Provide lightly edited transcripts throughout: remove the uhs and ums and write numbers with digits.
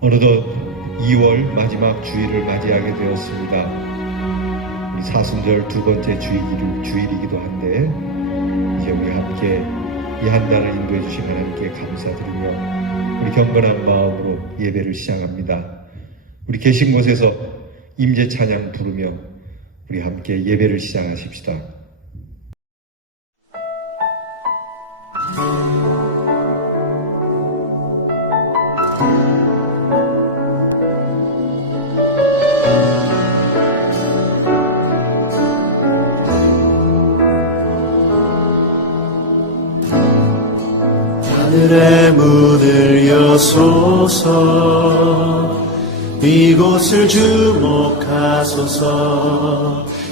어느덧 2월 마지막 주일을 맞이하게 되었습니다. 우리 사순절 두 번째 주일이기도 한데 이제 우리 함께 이 한 달을 인도해 주신 하나님께 감사드리며 우리 경건한 마음으로 예배를 시작합니다. 우리 계신 곳에서 임재 찬양 부르며 우리 함께 예배를 시작하십시다. 하늘의 문을 여소서, 이곳을 주목하소서.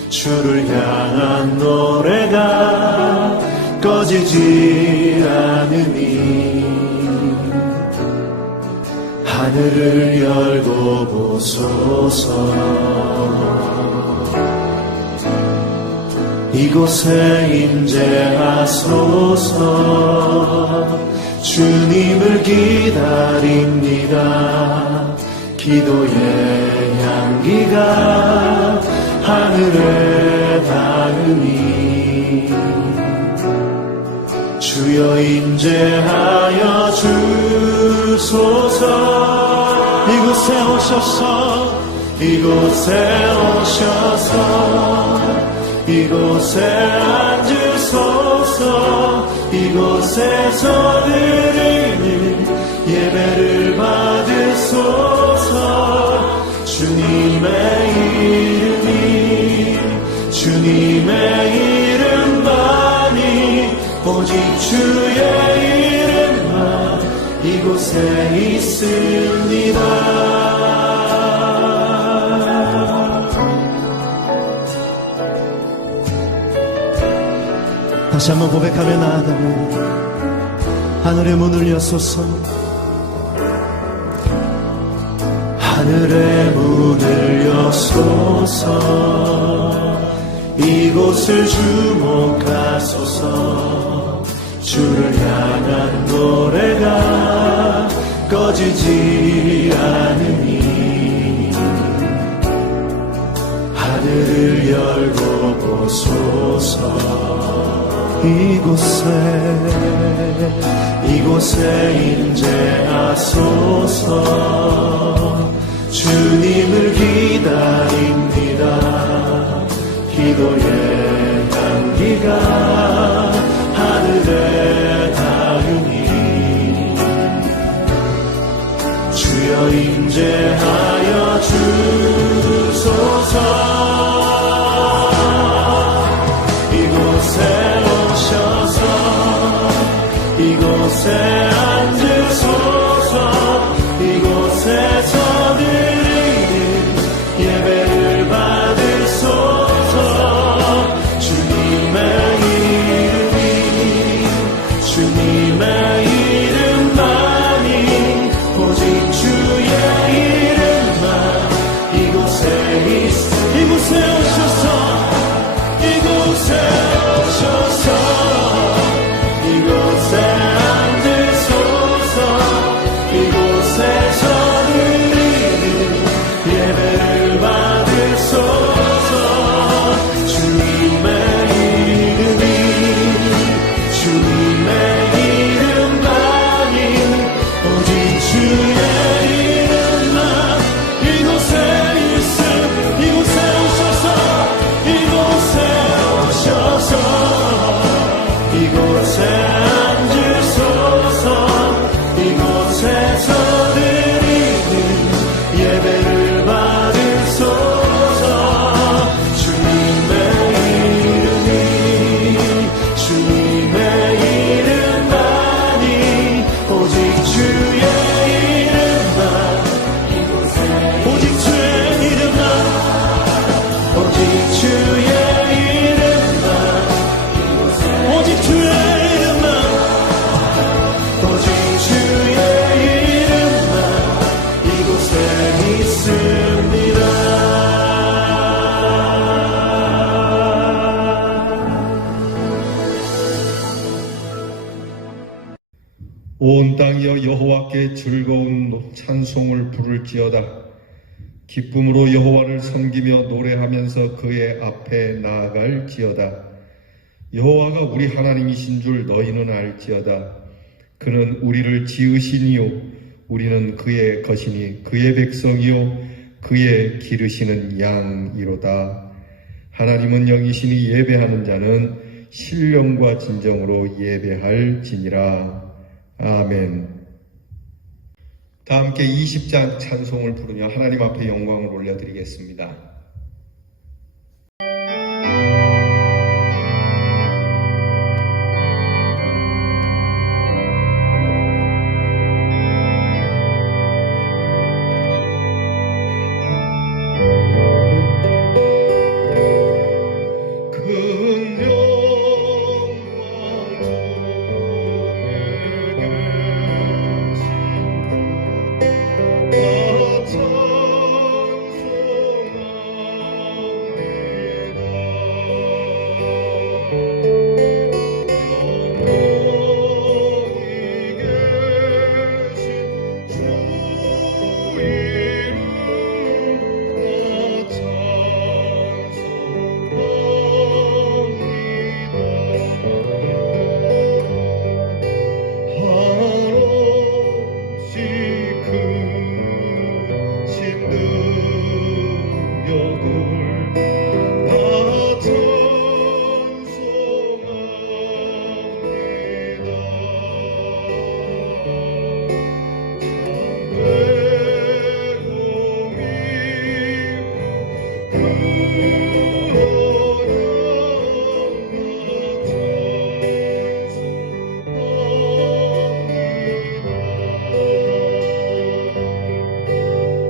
주를 향한 노래가 꺼지지 않으니 하늘을 열고 보소서. 이곳에 임재하소서. 주님을 기다립니다. 기도의 향기가 하늘에 닿으니 주여 임재하여 주소서. 이곳에 오셔서, 이곳에 오셔서, 이곳에 앉으소서. 이곳에서 드리는 예배를 받으소서. 주님의 이름만이, 오직 주의 이름만 이곳에 있습니다. 다시 한번 고백하며 나아가면 하늘의 문을 여소서. 하늘의 문을 여소서. 이곳을 주목하소서. 주를 향한 노래가 꺼지지 않으니 하늘을 열고 보소서. 이곳에 임재하소서. 주님을 기다립니다. 기도의 향기가 하늘에 닿으니 주여 임재하여 주소서. 이곳에 앉으소서. 이곳에서 드리는 예배를 받으소서. 주님의 이름만이, 오직 주의 이름만 이곳에 이곳에 오셔서, 이곳에 오셔서, 이곳에 앉으소서. 이곳에서 드리는 예배를 받으소서. 주님의 이름만이, 오직 주의 이름만 이곳에 있음. 이곳에 오셔서, 이곳에 오셔서, 이곳에 앉으소서. 이곳에서 드리는 예배를 받으소서. 주님의 이름만이, 오직 주의 이름만 오직 주의 이름만, 오직 주의 이름만, 오직 주의 이름만, 오직 주의 이름 인하여 여호와께 즐거운 찬송을 부를지어다. 기쁨으로 여호와를 섬기며 노래하면서 그의 앞에 나아갈지어다. 여호와가 우리 하나님이신 줄 너희는 알지어다. 그는 우리를 지으시니요 우리는 그의 것이니 그의 백성이요 그의 기르시는 양이로다. 하나님은 영이시니 예배하는 자는 신령과 진정으로 예배할지니라. 아멘. 다 함께 20장 찬송을 부르며 하나님 앞에 영광을 올려드리겠습니다.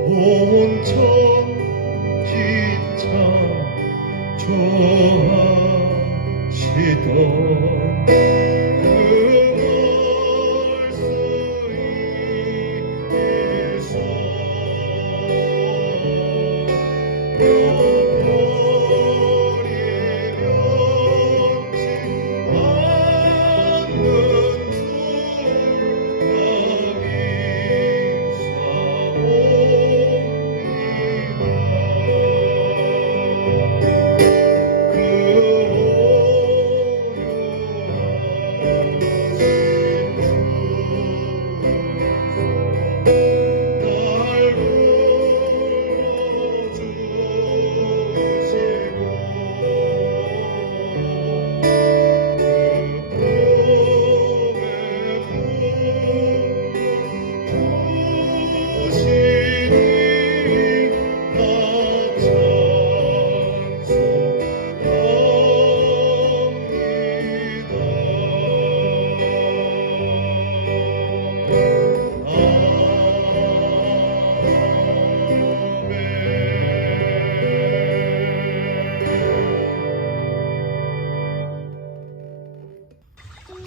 온 천지 참 좋아하시던 그 말씀에서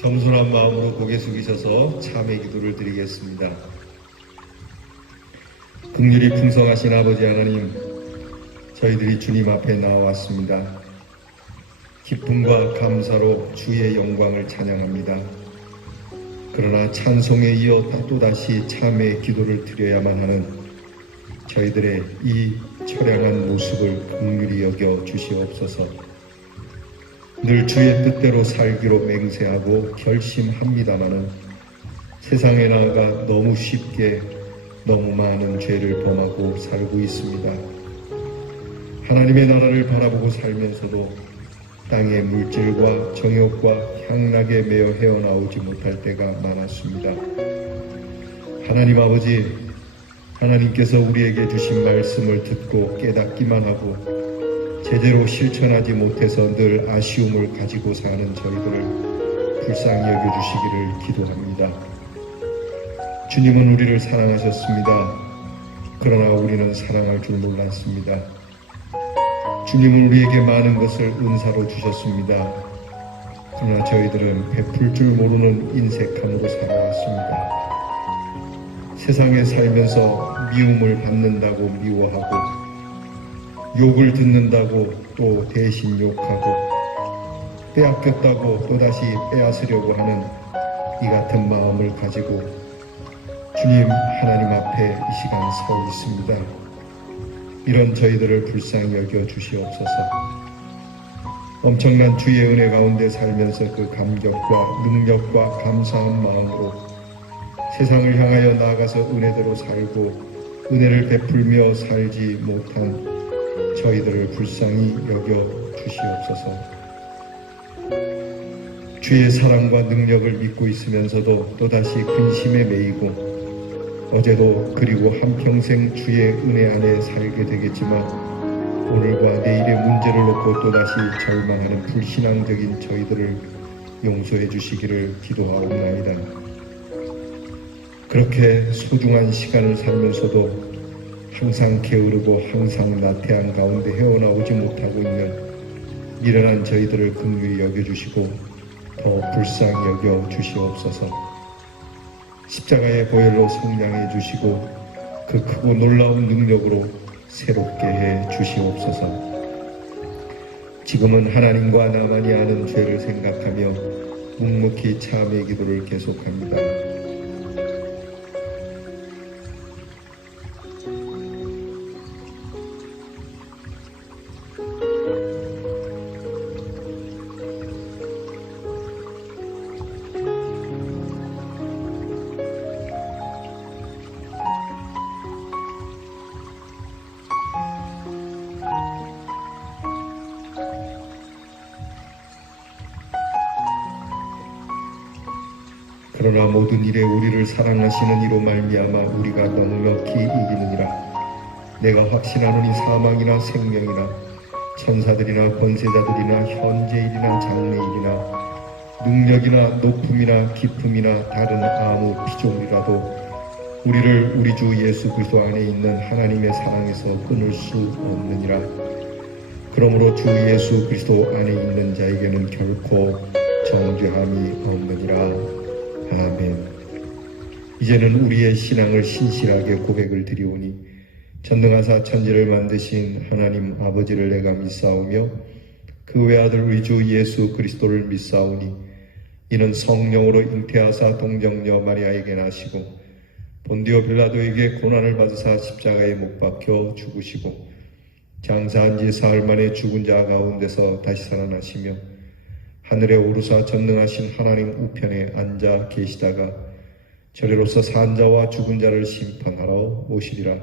겸손한 마음으로 고개 숙이셔서 참회 기도를 드리겠습니다. 긍휼이 풍성하신 아버지 하나님, 저희들이 주님 앞에 나왔습니다. 기쁨과 감사로 주의 영광을 찬양합니다. 그러나 찬송에 이어 또다시 참회의 기도를 드려야만 하는 저희들의 이 처량한 모습을 긍휼히 여겨 주시옵소서. 늘 주의 뜻대로 살기로 맹세하고 결심합니다마는 세상에 나아가 너무 쉽게 너무 많은 죄를 범하고 살고 있습니다. 하나님의 나라를 바라보고 살면서도 땅의 물질과 정욕과 향락에 매여 헤어나오지 못할 때가 많았습니다. 하나님 아버지, 하나님께서 우리에게 주신 말씀을 듣고 깨닫기만 하고 제대로 실천하지 못해서 늘 아쉬움을 가지고 사는 저희들을 불쌍히 여겨주시기를 기도합니다. 주님은 우리를 사랑하셨습니다. 그러나 우리는 사랑할 줄 몰랐습니다. 주님은 우리에게 많은 것을 은사로 주셨습니다. 그러나 저희들은 베풀 줄 모르는 인색함으로 살아왔습니다. 세상에 살면서 미움을 받는다고 미워하고 욕을 듣는다고 또 대신 욕하고 빼앗겼다고 또다시 빼앗으려고 하는 이 같은 마음을 가지고 주님 하나님 앞에 이 시간 서 있습니다. 이런 저희들을 불쌍히 여겨 주시옵소서. 엄청난 주의 은혜 가운데 살면서 그 감격과 능력과 감사한 마음으로 세상을 향하여 나아가서 은혜대로 살고 은혜를 베풀며 살지 못한 저희들을 불쌍히 여겨 주시옵소서. 주의 사랑과 능력을 믿고 있으면서도 또다시 근심에 매이고 어제도 그리고 한평생 주의 은혜 안에 살게 되겠지만 오늘과 내일의 문제를 놓고 또다시 절망하는 불신앙적인 저희들을 용서해 주시기를 기도하옵나이다. 그렇게 소중한 시간을 살면서도 항상 게으르고 항상 나태한 가운데 헤어나오지 못하고 있는 미련한 저희들을 긍휼히 여겨주시고 더 불쌍히 여겨 주시옵소서. 십자가의 보혈로 성량해 주시고 그 크고 놀라운 능력으로 새롭게 해 주시옵소서. 지금은 하나님과 나만이 아는 죄를 생각하며 묵묵히 참의 기도를 계속합니다. 그러나 모든 일에 우리를 사랑하시는 이로 말미암아 우리가 넉넉히 이기느니라. 내가 확신하노니 사망이나 생명이나 천사들이나 권세자들이나 현재일이나 장래일이나 능력이나 높음이나 깊음이나 다른 아무 피조물이라도 우리를 우리 주 예수 그리스도 안에 있는 하나님의 사랑에서 끊을 수 없느니라. 그러므로 주 예수 그리스도 안에 있는 자에게는 결코 정죄함이 없느니라. 아멘. 이제는 우리의 신앙을 신실하게 고백을 드리오니 전능하사 천지를 만드신 하나님 아버지를 내가 믿사오며 그 외아들 우리 주 예수 그리스도를 믿사오니 이는 성령으로 잉태하사 동정녀 마리아에게 나시고 본디오 빌라도에게 고난을 받으사 십자가에 못 박혀 죽으시고 장사한 지 사흘 만에 죽은 자 가운데서 다시 살아나시며 하늘에 오르사 전능하신 하나님 우편에 앉아 계시다가 저리로서 산 자와 죽은 자를 심판하러 오시리라.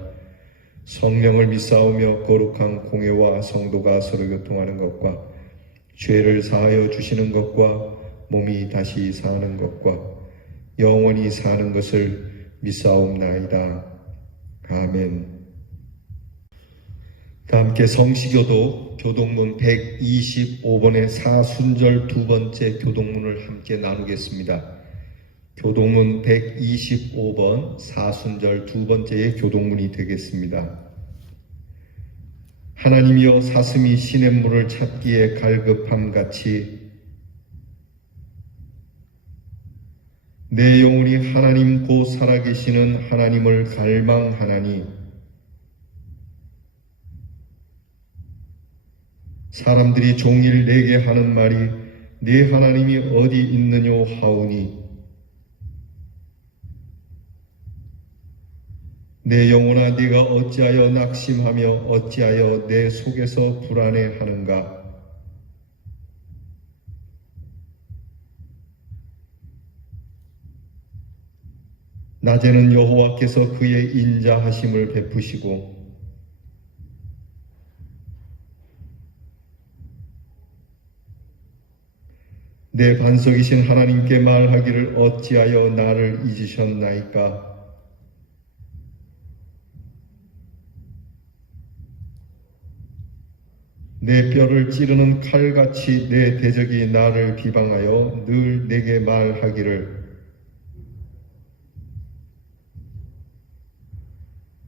성령을 믿사오며 거룩한 공회와 성도가 서로 교통하는 것과 죄를 사하여 주시는 것과 몸이 다시 사는 것과 영원히 사는 것을 믿사옵나이다. 아멘. 다 함께 성시교도 교동문 125번의 사순절 두 번째 교동문을 함께 나누겠습니다. 교동문 125번 사순절 두 번째의 교동문이 되겠습니다. 하나님이여 사슴이 시냇물을 찾기에 갈급함같이 내 영혼이 하나님 곧 살아계시는 하나님을 갈망하나니 사람들이 종일 내게 하는 말이 네 하나님이 어디 있느뇨 하오니 내 영혼아 네가 어찌하여 낙심하며 어찌하여 내 속에서 불안해하는가. 낮에는 여호와께서 그의 인자하심을 베푸시고 내 반석이신 하나님께 말하기를 어찌하여 나를 잊으셨나이까. 내 뼈를 찌르는 칼같이 내 대적이 나를 비방하여 늘 내게 말하기를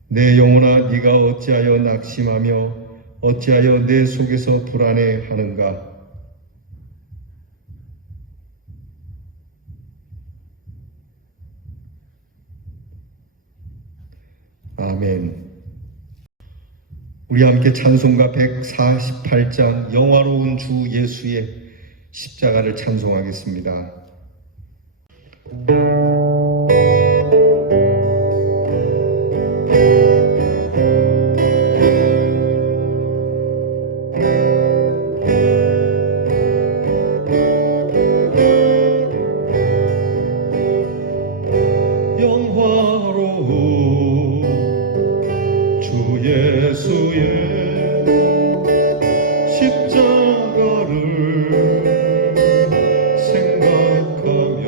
내 영혼아 네가 어찌하여 낙심하며 어찌하여 내 속에서 불안해하는가. 아멘. 우리 함께 찬송가 148장 영화로운 주 예수의 십자가를 찬송하겠습니다. 아름다운 주 예수의 십자가를 생각하며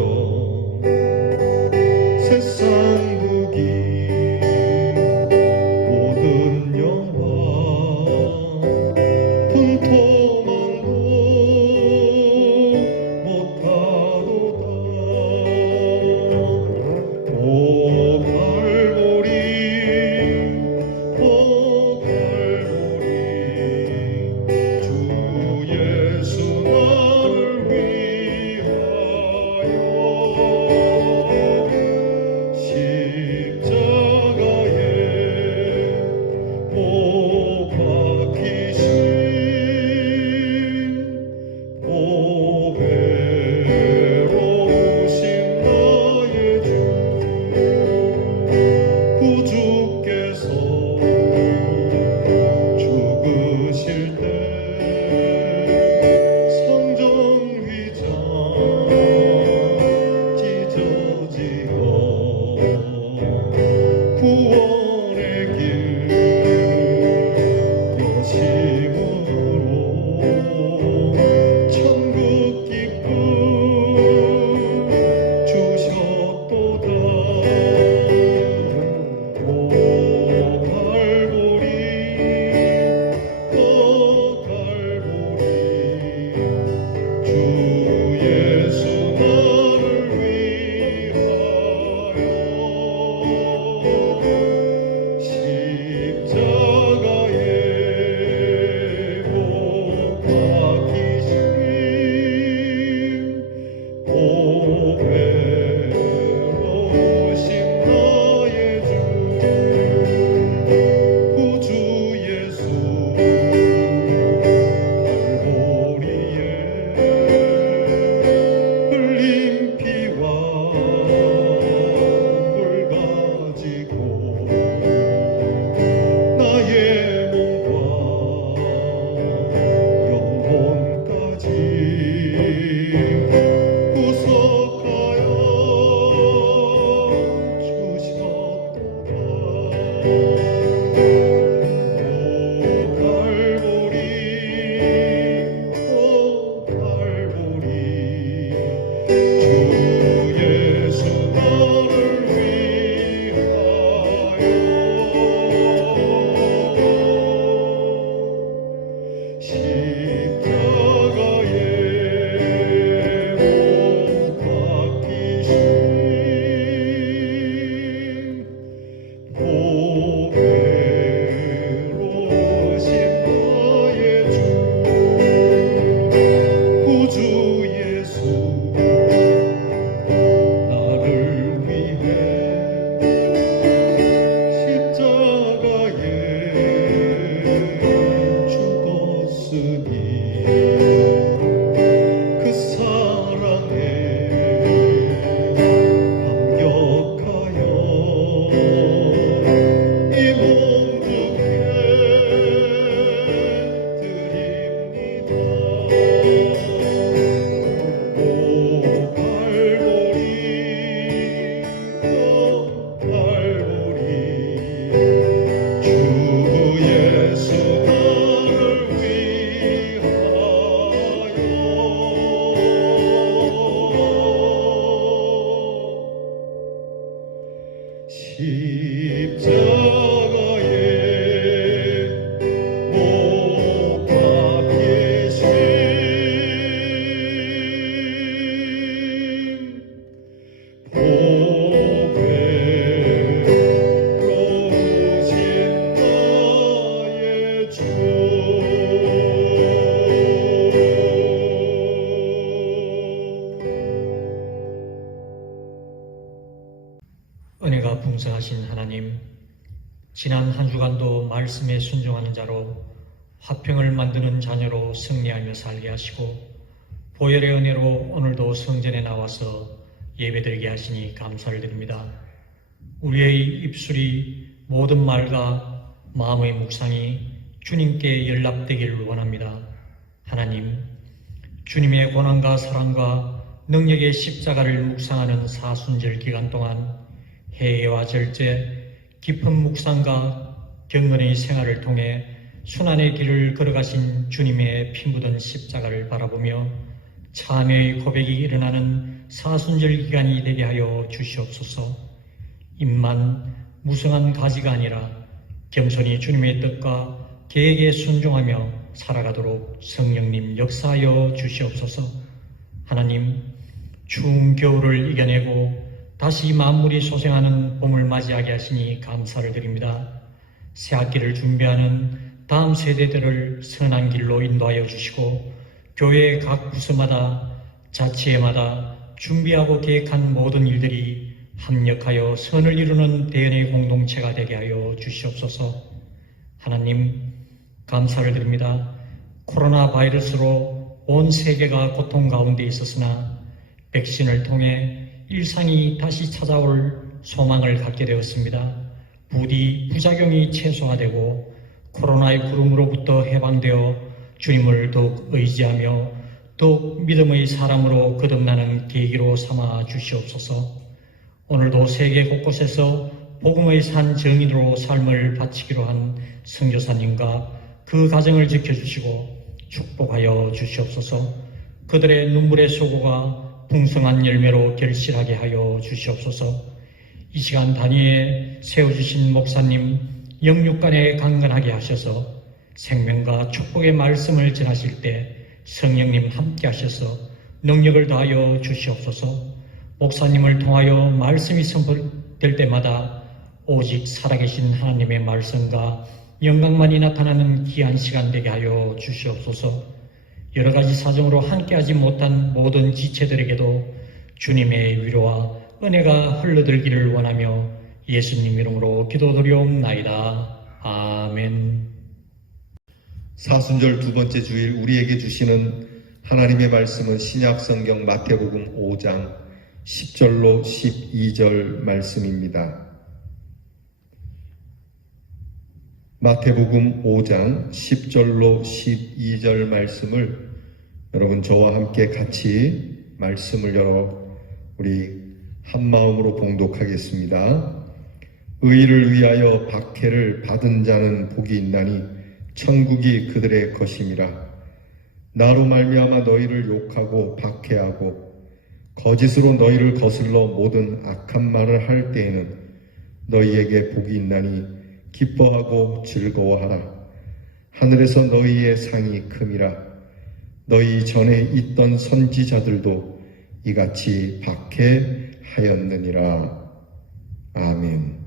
세상 국이 모든 영화 분토만도 못하도다. 오 갈보리 오 갈보리 주 예수 나를 위하여 십자가에 못 박히신 보배로우신 나의 주 구주께서 죽으실 때 성전 휘장 찢어지어 구원의 길 여심으로 천국 기쁨 주셨도다. 오 갈보리 오 갈보리 주 예수 나를 위하여 십자가에 못 박히신 보배로우신 나의 주 구주 예수 갈보리에 흘린 피와 물 가지고 나의 몸과 영혼까지 구속하여 주셨도다. 오 갈보리 오 갈보리 주 예수 나를 위하여 십자가에 못 박히신 보배로우신 나의 주 구주 예수 나를 위해 십자가에 죽었으니 그 사랑에 감격하여 이 몸 주께 드립니다. 오 갈보리 오 갈보리 주 예수 나를 위하여 십자가에 못 박히신 보배로우신 나의 주 은혜가 풍성하신 하나님, 지난 한 주간도 말씀에 순종하는 자로 화평을 만드는 자녀로 승리하며 살게 하시고 보혈의 은혜로 오늘도 성전에 나와서 예배드리게 하시니 감사를 드립니다. 우리의 입술이 모든 말과 마음의 묵상이 주님께 연락되기를 원합니다. 하나님, 주님의 고난과 사랑과 능력의 십자가를 묵상하는 사순절 기간 동안 해외와 절제, 깊은 묵상과 경건의 생활을 통해 순환의 길을 걸어가신 주님의 피 묻은 십자가를 바라보며 참회의 고백이 일어나는 사순절 기간이 되게 하여 주시옵소서. 입만 무성한 가지가 아니라 겸손히 주님의 뜻과 계획에 순종하며 살아가도록 성령님 역사하여 주시옵소서. 하나님, 추운 겨울을 이겨내고 다시 만물이 소생하는 봄을 맞이하게 하시니 감사를 드립니다. 새학기를 준비하는 다음 세대들을 선한 길로 인도하여 주시고 교회 각 부서마다 자치회마다 준비하고 계획한 모든 일들이 합력하여 선을 이루는 대연의 공동체가 되게 하여 주시옵소서. 하나님, 감사를 드립니다. 코로나 바이러스로 온 세계가 고통 가운데 있었으나 백신을 통해 일상이 다시 찾아올 소망을 갖게 되었습니다. 부디 부작용이 최소화되고 코로나의 구름으로부터 해방되어 주님을 더욱 의지하며 더욱 믿음의 사람으로 거듭나는 계기로 삼아 주시옵소서. 오늘도 세계 곳곳에서 복음의 산 증인으로 삶을 바치기로 한 선교사님과 그 가정을 지켜주시고 축복하여 주시옵소서. 그들의 눈물의 수고가 풍성한 열매로 결실하게 하여 주시옵소서. 이 시간 단위에 세워주신 목사님 영육간에 강건하게 하셔서 생명과 축복의 말씀을 전하실 때 성령님 함께 하셔서 능력을 다하여 주시옵소서. 목사님을 통하여 말씀이 선포될 때마다 오직 살아계신 하나님의 말씀과 영광만이 나타나는 귀한 시간 되게 하여 주시옵소서. 여러 가지 사정으로 함께하지 못한 모든 지체들에게도 주님의 위로와 은혜가 흘러들기를 원하며 예수님 이름으로 기도드리옵나이다. 아멘. 사순절 두 번째 주일 우리에게 주시는 하나님의 말씀은 신약성경 마태복음 5장 10절로 12절 말씀입니다. 마태복음 5장 10절로 12절 말씀을 여러분 저와 함께 같이 말씀을 열어 우리 한마음으로 봉독하겠습니다. 의를 위하여 박해를 받은 자는 복이 있나니 천국이 그들의 것임이라. 나로 말미암아 너희를 욕하고 박해하고 거짓으로 너희를 거슬러 모든 악한 말을 할 때에는 너희에게 복이 있나니 기뻐하고 즐거워하라. 하늘에서 너희의 상이 큼이라. 너희 전에 있던 선지자들도 이같이 박해하였느니라. 아멘.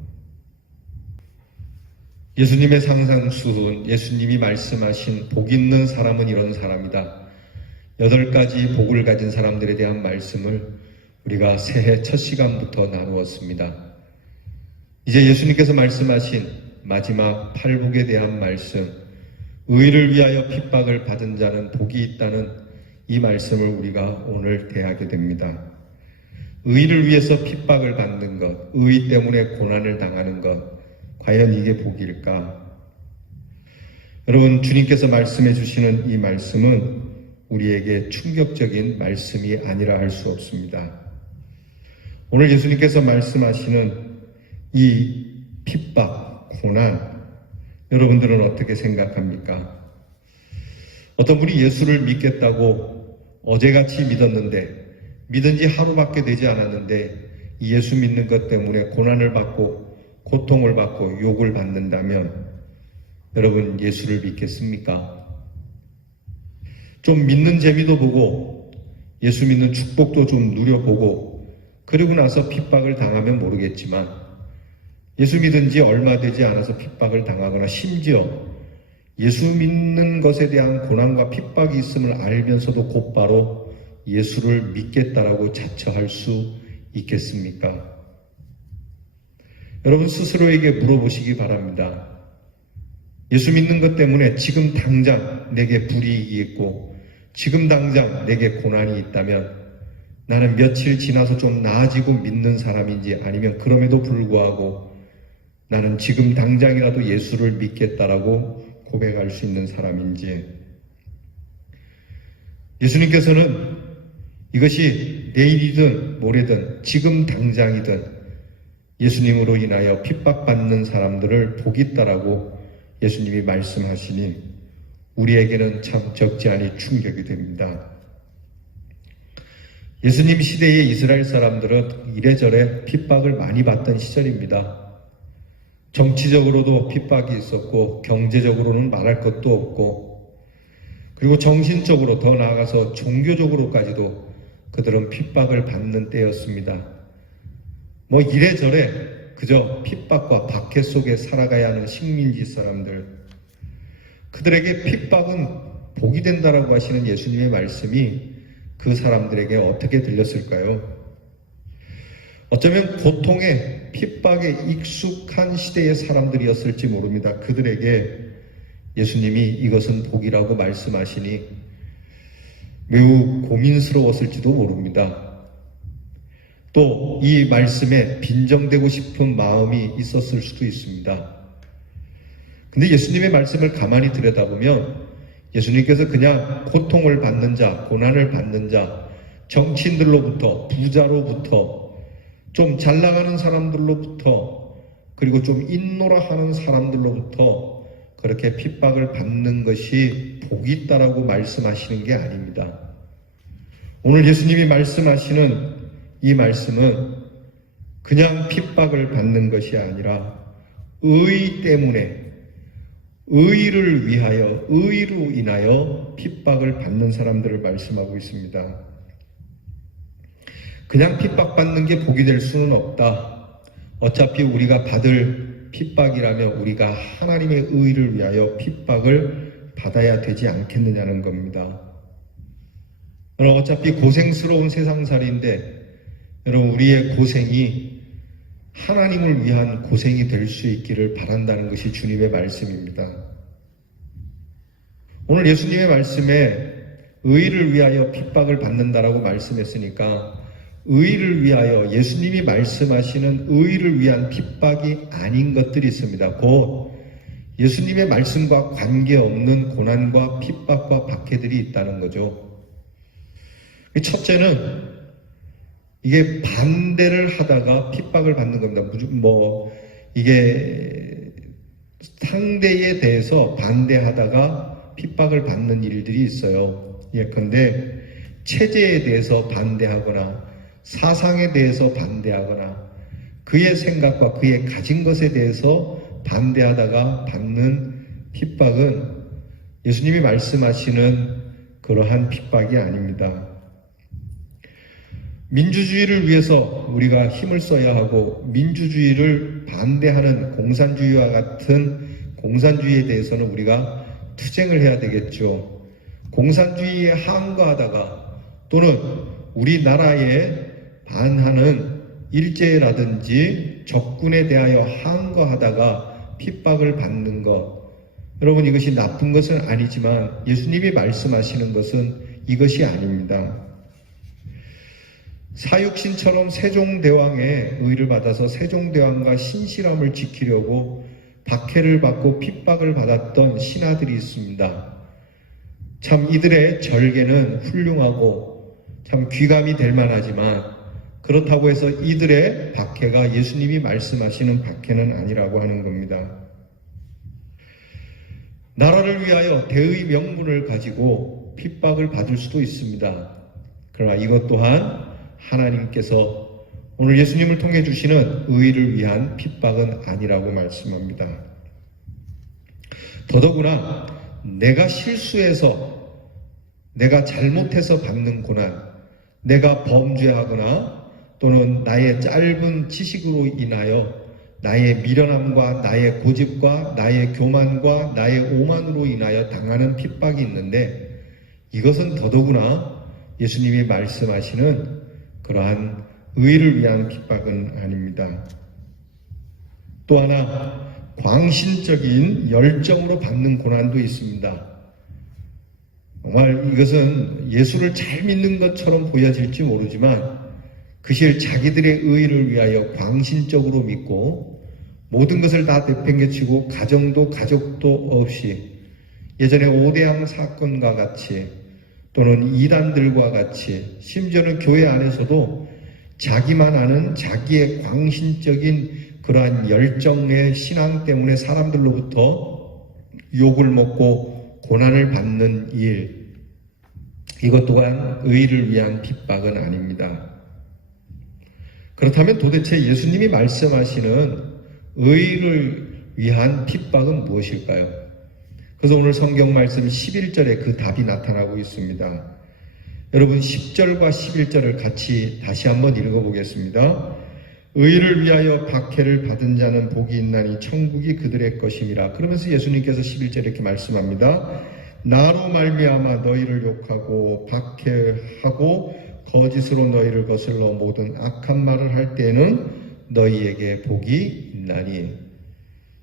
예수님의 상상수훈, 예수님이 말씀하신 복 있는 사람은 이런 사람이다. 8가지 복을 가진 사람들에 대한 말씀을 우리가 새해 첫 시간부터 나누었습니다. 이제 예수님께서 말씀하신 마지막 8복에 대한 말씀, 의를 위하여 핍박을 받은 자는 복이 있다는 이 말씀을 우리가 오늘 대하게 됩니다. 의를 위해서 핍박을 받는 것, 의 때문에 고난을 당하는 것, 과연 이게 복일까? 여러분, 주님께서 말씀해 주시는 이 말씀은 우리에게 충격적인 말씀이 아니라 할 수 없습니다. 오늘 예수님께서 말씀하시는 이 핍박, 고난, 여러분들은 어떻게 생각합니까? 어떤 분이 예수를 믿겠다고 어제같이 믿었는데 믿은 지 하루밖에 되지 않았는데 이 예수 믿는 것 때문에 고난을 받고 고통을 받고 욕을 받는다면 여러분 예수를 믿겠습니까? 좀 믿는 재미도 보고 예수 믿는 축복도 좀 누려보고 그리고 나서 핍박을 당하면 모르겠지만 예수 믿은 지 얼마 되지 않아서 핍박을 당하거나 심지어 예수 믿는 것에 대한 고난과 핍박이 있음을 알면서도 곧바로 예수를 믿겠다라고 자처할 수 있겠습니까? 여러분 스스로에게 물어보시기 바랍니다. 예수 믿는 것 때문에 지금 당장 내게 불이익이 있고 지금 당장 내게 고난이 있다면 나는 며칠 지나서 좀 나아지고 믿는 사람인지 아니면 그럼에도 불구하고 나는 지금 당장이라도 예수를 믿겠다라고 고백할 수 있는 사람인지. 예수님께서는 이것이 내일이든 모레든 지금 당장이든 예수님으로 인하여 핍박받는 사람들을 복이 있다라고 예수님이 말씀하시니 우리에게는 참 적지 않은 충격이 됩니다. 예수님 시대의 이스라엘 사람들은 이래저래 핍박을 많이 받던 시절입니다. 정치적으로도 핍박이 있었고 경제적으로는 말할 것도 없고 그리고 정신적으로 더 나아가서 종교적으로까지도 그들은 핍박을 받는 때였습니다. 뭐 이래저래 그저 핍박과 박해 속에 살아가야 하는 식민지 사람들, 그들에게 핍박은 복이 된다라고 하시는 예수님의 말씀이 그 사람들에게 어떻게 들렸을까요? 어쩌면 고통에 핍박에 익숙한 시대의 사람들이었을지 모릅니다. 그들에게 예수님이 이것은 복이라고 말씀하시니 매우 고민스러웠을지도 모릅니다. 또 이 말씀에 빈정되고 싶은 마음이 있었을 수도 있습니다. 근데 예수님의 말씀을 가만히 들여다보면 예수님께서 그냥 고통을 받는 자, 고난을 받는 자, 정치인들로부터, 부자로부터, 좀 잘나가는 사람들로부터, 그리고 좀 인노라 하는 사람들로부터 그렇게 핍박을 받는 것이 복이 있다라고 말씀하시는 게 아닙니다. 오늘 예수님이 말씀하시는 이 말씀은 그냥 핍박을 받는 것이 아니라 의 때문에, 의를 위하여, 의로 인하여 핍박을 받는 사람들을 말씀하고 있습니다. 그냥 핍박받는 게 복이 될 수는 없다. 어차피 우리가 받을 핍박이라면 우리가 하나님의 의를 위하여 핍박을 받아야 되지 않겠느냐는 겁니다. 여러분, 어차피 고생스러운 세상살이인데 여러분, 우리의 고생이 하나님을 위한 고생이 될 수 있기를 바란다는 것이 주님의 말씀입니다. 오늘 예수님의 말씀에 의를 위하여 핍박을 받는다라고 말씀했으니까 의를 위하여 예수님이 말씀하시는 의를 위한 핍박이 아닌 것들이 있습니다. 곧 예수님의 말씀과 관계없는 고난과 핍박과 박해들이 있다는 거죠. 첫째는 이게 반대를 하다가 핍박을 받는 겁니다. 이게 상대에 대해서 반대하다가 핍박을 받는 일들이 있어요. 예컨대 체제에 대해서 반대하거나 사상에 대해서 반대하거나 그의 생각과 그의 가진 것에 대해서 반대하다가 받는 핍박은 예수님이 말씀하시는 그러한 핍박이 아닙니다. 민주주의를 위해서 우리가 힘을 써야 하고 민주주의를 반대하는 공산주의와 같은 공산주의에 대해서는 우리가 투쟁을 해야 되겠죠. 공산주의에 항거하다가 또는 우리나라에 반하는 일제라든지 적군에 대하여 항거하다가 핍박을 받는 것, 여러분 이것이 나쁜 것은 아니지만 예수님이 말씀하시는 것은 이것이 아닙니다. 사육신처럼 세종대왕의 의를 받아서 세종대왕과 신실함을 지키려고 박해를 받고 핍박을 받았던 신하들이 있습니다. 참 이들의 절개는 훌륭하고 참 귀감이 될 만하지만 그렇다고 해서 이들의 박해가 예수님이 말씀하시는 박해는 아니라고 하는 겁니다. 나라를 위하여 대의 명분을 가지고 핍박을 받을 수도 있습니다. 그러나 이것 또한 하나님께서 오늘 예수님을 통해 주시는 의를 위한 핍박은 아니라고 말씀합니다. 더더구나 내가 실수해서 내가 잘못해서 받는 고난, 내가 범죄하거나 또는 나의 짧은 지식으로 인하여 나의 미련함과 나의 고집과 나의 교만과 나의 오만으로 인하여 당하는 핍박이 있는데 이것은 더더구나 예수님이 말씀하시는 그러한 의를 위한 핍박은 아닙니다. 또 하나 광신적인 열정으로 받는 고난도 있습니다. 정말 이것은 예수를 잘 믿는 것처럼 보여질지 모르지만 그실 자기들의 의를 위하여 광신적으로 믿고 모든 것을 다 내팽개치고 가정도 가족도 없이 예전에 오대양 사건과 같이 또는 이단들과 같이 심지어는 교회 안에서도 자기만 아는 자기의 광신적인 그러한 열정의 신앙 때문에 사람들로부터 욕을 먹고 고난을 받는 일, 이것 또한 의를 위한 핍박은 아닙니다. 그렇다면 도대체 예수님이 말씀하시는 의를 위한 핍박은 무엇일까요? 그래서 오늘 성경 말씀 11절에 그 답이 나타나고 있습니다. 여러분 10절과 11절을 같이 다시 한번 읽어보겠습니다. 의를 위하여 박해를 받은 자는 복이 있나니 천국이 그들의 것임이라. 그러면서 예수님께서 11절에 이렇게 말씀합니다. 나로 말미암아 너희를 욕하고 박해하고 거짓으로 너희를 거슬러 모든 악한 말을 할 때에는 너희에게 복이 있나니.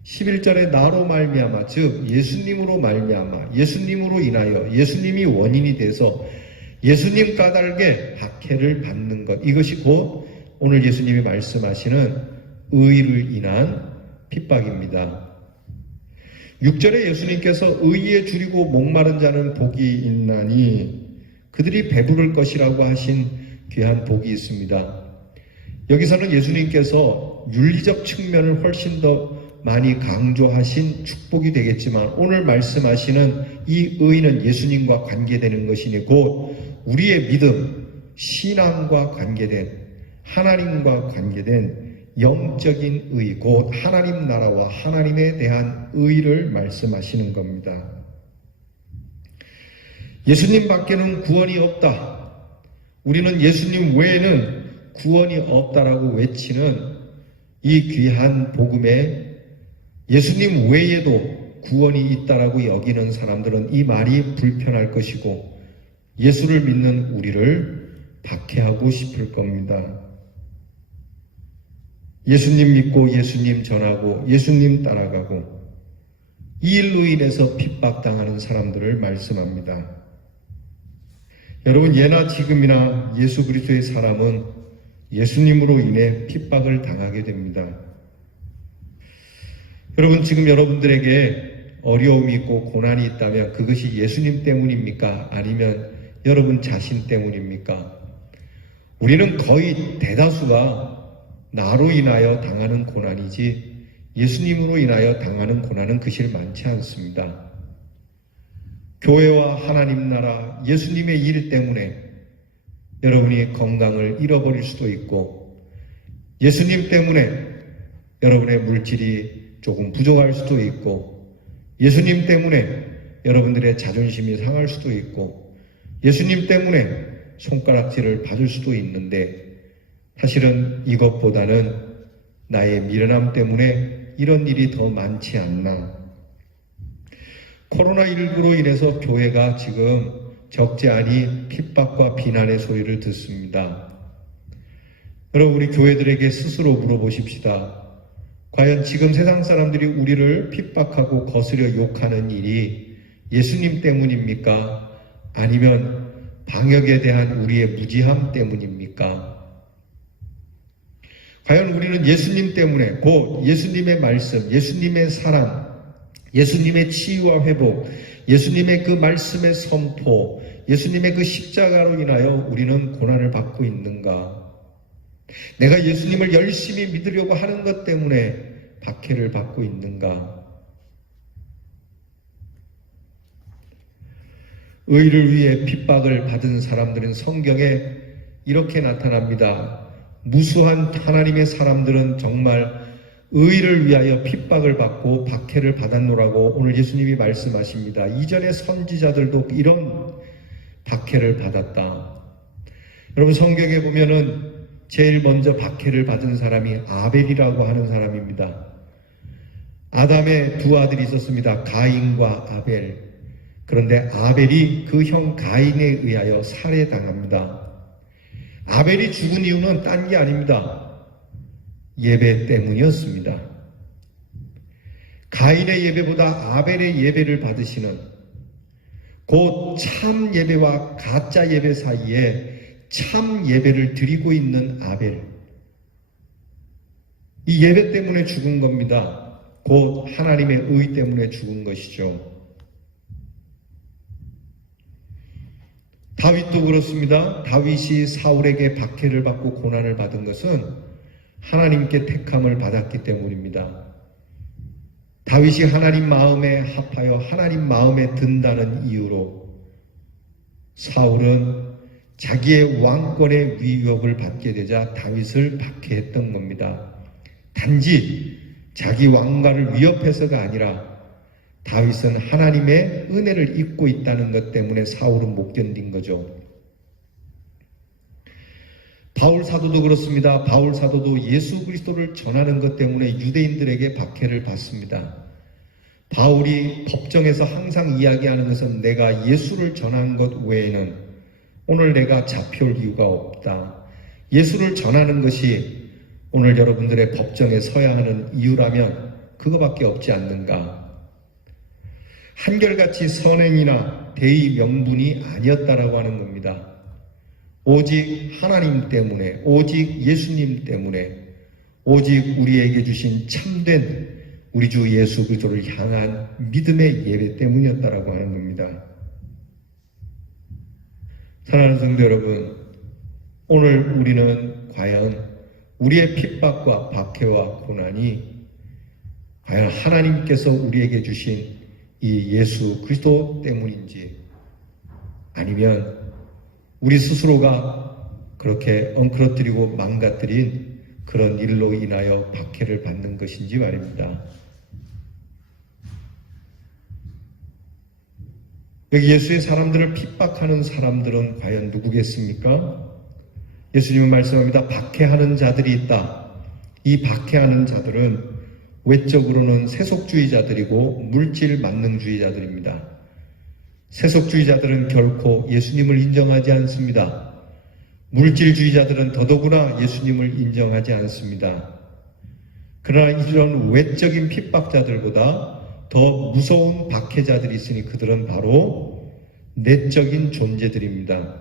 11절에 나로 말미암아, 즉 예수님으로 말미암아, 예수님으로 인하여, 예수님이 원인이 돼서 예수님 까닭에 박해를 받는 것, 이것이 곧 오늘 예수님이 말씀하시는 의를 인한 핍박입니다. 6절에 예수님께서 의에 줄이고 목마른 자는 복이 있나니 그들이 배부를 것이라고 하신 귀한 복이 있습니다. 여기서는 예수님께서 윤리적 측면을 훨씬 더 많이 강조하신 축복이 되겠지만 오늘 말씀하시는 이 의는 예수님과 관계되는 것이니 곧 우리의 믿음, 신앙과 관계된, 하나님과 관계된 영적인 의, 곧 하나님 나라와 하나님에 대한 의를 말씀하시는 겁니다. 예수님 밖에는 구원이 없다. 우리는 예수님 외에는 구원이 없다라고 외치는 이 귀한 복음에 예수님 외에도 구원이 있다라고 여기는 사람들은 이 말이 불편할 것이고 예수를 믿는 우리를 박해하고 싶을 겁니다. 예수님 믿고 예수님 전하고 예수님 따라가고 이 일로 인해서 핍박당하는 사람들을 말씀합니다. 여러분, 예나 지금이나 예수 그리스도의 사람은 예수님으로 인해 핍박을 당하게 됩니다. 여러분, 지금 여러분들에게 어려움이 있고 고난이 있다면 그것이 예수님 때문입니까? 아니면 여러분 자신 때문입니까? 우리는 거의 대다수가 나로 인하여 당하는 고난이지 예수님으로 인하여 당하는 고난은 그실 많지 않습니다. 교회와 하나님 나라, 예수님의 일 때문에 여러분이 건강을 잃어버릴 수도 있고 예수님 때문에 여러분의 물질이 조금 부족할 수도 있고 예수님 때문에 여러분들의 자존심이 상할 수도 있고 예수님 때문에 손가락질을 받을 수도 있는데 사실은 이것보다는 나의 미련함 때문에 이런 일이 더 많지 않나. 코로나19로 인해서 교회가 지금 적지 않이 핍박과 비난의 소리를 듣습니다. 여러분, 우리 교회들에게 스스로 물어보십시다. 과연 지금 세상 사람들이 우리를 핍박하고 거스려 욕하는 일이 예수님 때문입니까? 아니면 방역에 대한 우리의 무지함 때문입니까? 과연 우리는 예수님 때문에 곧 예수님의 말씀, 예수님의 사랑, 예수님의 치유와 회복, 예수님의 그 말씀의 선포, 예수님의 그 십자가로 인하여 우리는 고난을 받고 있는가? 내가 예수님을 열심히 믿으려고 하는 것 때문에 박해를 받고 있는가? 의를 위해 핍박을 받은 사람들은 성경에 이렇게 나타납니다. 무수한 하나님의 사람들은 정말 의를 위하여 핍박을 받고 박해를 받았노라고 오늘 예수님이 말씀하십니다. 이전의 선지자들도 이런 박해를 받았다. 여러분, 성경에 보면은 제일 먼저 박해를 받은 사람이 아벨이라고 하는 사람입니다. 아담의 두 아들이 있었습니다. 가인과 아벨. 그런데 아벨이 그 형 가인에 의하여 살해당합니다. 아벨이 죽은 이유는 딴 게 아닙니다. 예배 때문이었습니다. 가인의 예배보다 아벨의 예배를 받으시는 곧 참 예배와 가짜 예배 사이에 참 예배를 드리고 있는 아벨. 이 예배 때문에 죽은 겁니다. 곧 하나님의 의 때문에 죽은 것이죠. 다윗도 그렇습니다. 다윗이 사울에게 박해를 받고 고난을 받은 것은 하나님께 택함을 받았기 때문입니다. 다윗이 하나님 마음에 합하여 하나님 마음에 든다는 이유로 사울은 자기의 왕권의 위협을 받게 되자 다윗을 박해했던 겁니다. 단지 자기 왕가를 위협해서가 아니라 다윗은 하나님의 은혜를 잊고 있다는 것 때문에 사울은 못 견딘 거죠. 바울 사도도 그렇습니다. 바울 사도도 예수 그리스도를 전하는 것 때문에 유대인들에게 박해를 받습니다. 바울이 법정에서 항상 이야기하는 것은 내가 예수를 전한 것 외에는 오늘 내가 잡혀올 이유가 없다. 예수를 전하는 것이 오늘 여러분들의 법정에 서야 하는 이유라면 그거밖에 없지 않는가. 한결같이 선행이나 대의 명분이 아니었다라고 하는 겁니다. 오직 하나님 때문에, 오직 예수님 때문에, 오직 우리에게 주신 참된 우리 주 예수 그리스도를 향한 믿음의 예배 때문이었다라고 하는 겁니다. 사랑하는 성도 여러분, 오늘 우리는 과연 우리의 핍박과 박해와 고난이 과연 하나님께서 우리에게 주신 이 예수 그리스도 때문인지 아니면 우리 스스로가 그렇게 엉클어뜨리고 망가뜨린 그런 일로 인하여 박해를 받는 것인지 말입니다. 여기 예수의 사람들을 핍박하는 사람들은 과연 누구겠습니까? 예수님은 말씀합니다. 박해하는 자들이 있다. 이 박해하는 자들은 외적으로는 세속주의자들이고 물질 만능주의자들입니다. 세속주의자들은 결코 예수님을 인정하지 않습니다. 물질주의자들은 더더구나 예수님을 인정하지 않습니다. 그러나 이런 외적인 핍박자들보다 더 무서운 박해자들이 있으니 그들은 바로 내적인 존재들입니다.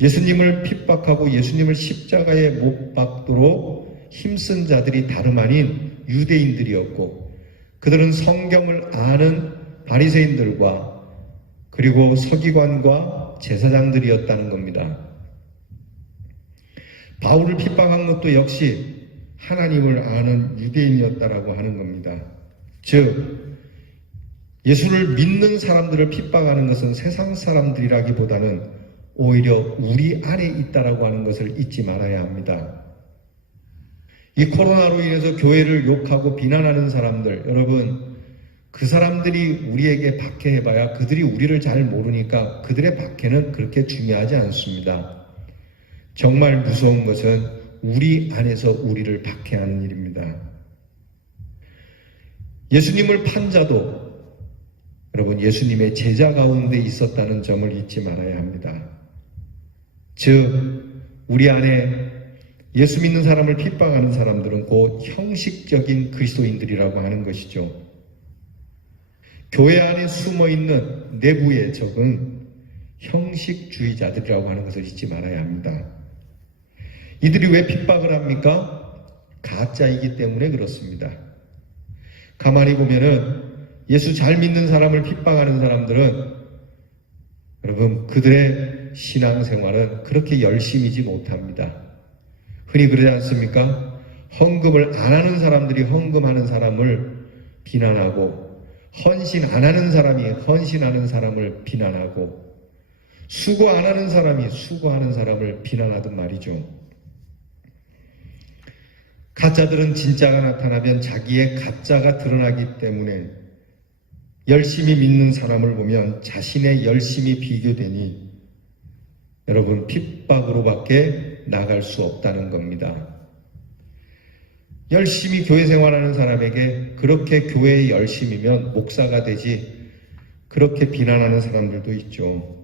예수님을 핍박하고 예수님을 십자가에 못 박도록 힘쓴 자들이 다름 아닌 유대인들이었고 그들은 성경을 아는 바리새인들과 그리고 서기관과 제사장들이었다는 겁니다. 바울을 핍박한 것도 역시 하나님을 아는 유대인이었다라고 하는 겁니다. 즉 예수를 믿는 사람들을 핍박하는 것은 세상 사람들이라기보다는 오히려 우리 안에 있다라고 하는 것을 잊지 말아야 합니다. 이 코로나로 인해서 교회를 욕하고 비난하는 사람들, 여러분 그 사람들이 우리에게 박해해봐야 그들이 우리를 잘 모르니까 그들의 박해는 그렇게 중요하지 않습니다. 정말 무서운 것은 우리 안에서 우리를 박해하는 일입니다. 예수님을 판 자도 여러분 예수님의 제자 가운데 있었다는 점을 잊지 말아야 합니다. 즉 우리 안에 예수 믿는 사람을 핍박하는 사람들은 곧 형식적인 그리스도인들이라고 하는 것이죠. 교회 안에 숨어있는 내부의 적은 형식주의자들이라고 하는 것을 잊지 말아야 합니다. 이들이 왜 핍박을 합니까? 가짜이기 때문에 그렇습니다. 가만히 보면은 예수 잘 믿는 사람을 핍박하는 사람들은 여러분 그들의 신앙생활은 그렇게 열심이지 못합니다. 흔히 그러지 않습니까? 헌금을 안 하는 사람들이 헌금하는 사람을 비난하고 헌신 안 하는 사람이 헌신하는 사람을 비난하고 수고 안 하는 사람이 수고하는 사람을 비난하던 말이죠. 가짜들은 진짜가 나타나면 자기의 가짜가 드러나기 때문에 열심히 믿는 사람을 보면 자신의 열심이 비교되니 여러분 핍박으로밖에 나갈 수 없다는 겁니다. 열심히 교회 생활하는 사람에게 그렇게 교회에 열심이면 목사가 되지 그렇게 비난하는 사람들도 있죠.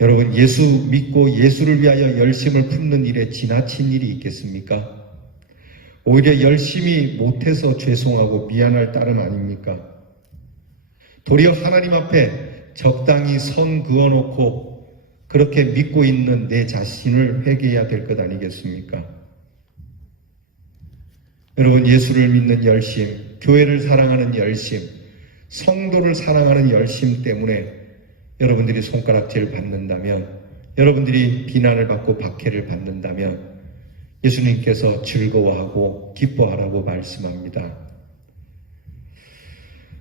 여러분 예수 믿고 예수를 위하여 열심을 품는 일에 지나친 일이 있겠습니까? 오히려 열심히 못해서 죄송하고 미안할 따름 아닙니까? 도리어 하나님 앞에 적당히 선 그어놓고 그렇게 믿고 있는 내 자신을 회개해야 될 것 아니겠습니까? 여러분 예수를 믿는 열심, 교회를 사랑하는 열심, 성도를 사랑하는 열심 때문에 여러분들이 손가락질 받는다면, 여러분들이 비난을 받고 박해를 받는다면 예수님께서 즐거워하고 기뻐하라고 말씀합니다.